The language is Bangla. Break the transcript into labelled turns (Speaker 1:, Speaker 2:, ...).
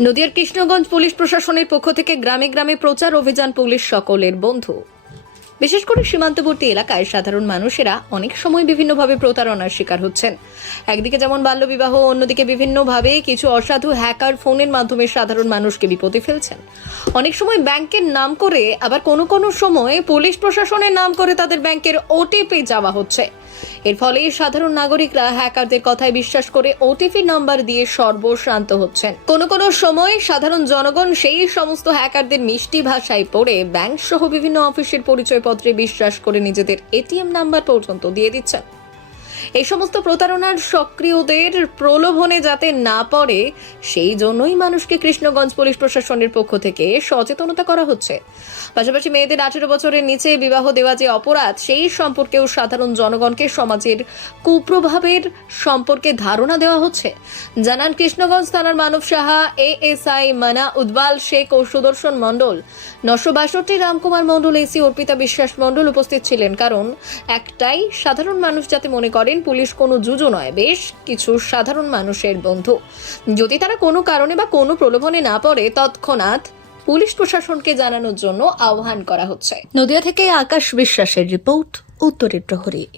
Speaker 1: নদিয়ার কৃষ্ণগঞ্জ পুলিশ প্রশাসনের পক্ষ থেকে গ্রামে গ্রামে প্রচার অভিযান পুলিশ সকলের বন্ধু। বিশেষ করে সীমান্তবর্তী এলাকায় সাধারণ মানুষেরা অনেক সময় বিভিন্নভাবে প্রতারণার শিকার হচ্ছেন। একদিকে যেমন বাল্যবিবাহ, অন্যদিকে বিভিন্নভাবে কিছু অসাধু হ্যাকার ফোনের মাধ্যমে সাধারণ মানুষকে বিপদে ফেলছেন। অনেক সময় ব্যাংকের নাম করে, আবার কোনো কোনো সময় পুলিশ প্রশাসনের নাম করে তাদের ব্যাংকের ওটিপি যাওয়া হচ্ছে। এর ফলে সাধারণ নাগরিকরা হ্যাকারদের কথায় বিশ্বাস করে ওটিপি নাম্বার দিয়ে সর্বশ্রান্ত হচ্ছেন। কোন কোন সময় সাধারণ জনগণ সেই সমস্ত হ্যাকারদের মিষ্টি ভাষায় পড়ে ব্যাংক সহ বিভিন্ন অফিসের পরিচয়পত্রে বিশ্বাস করে নিজেদের এটিএম নাম্বার পর্যন্ত দিয়ে দিচ্ছেন। এই সমস্ত প্রতারণার সক্রিয়দের প্রলোভনে যাতে না পড়ে, সেই জন্যই মানুষকে কৃষ্ণগঞ্জ পুলিশ প্রশাসনের পক্ষ থেকে সচেতনতা করা হচ্ছে। পাশাপাশি মেয়েদের আঠেরো বছরের নিচে বিবাহ দেওয়া যে অপরাধ, সেই সম্পর্কেও সাধারণ জনগণকে সমাজের কুপ্রভাবের সম্পর্কে ধারণা দেওয়া হচ্ছে। জানান কৃষ্ণগঞ্জ থানার মানব সাহা, এএসআই মানা উদ্বাল শেখ ও সুদর্শন মণ্ডল। নশো বাষট্টি রামকুমার মণ্ডল, এসি অর্পিতা বিশ্বাস মণ্ডল উপস্থিত ছিলেন, কারণ একটাই সাধারণ মানুষ যাতে মনে করেন, পুলিশ কোনো জুজু নয়। বেশ কিছু সাধারণ মানুষের বন্ধু। যদি তারা কোনো কারণে বা কোনো প্রলোভনে না পড়ে, তৎক্ষণাৎ পুলিশ প্রশাসনকে জানানোর জন্য আহ্বান করা হচ্ছে। নদিয়া থেকে আকাশ বিশ্বাসের রিপোর্ট, উত্তরের প্রহরী।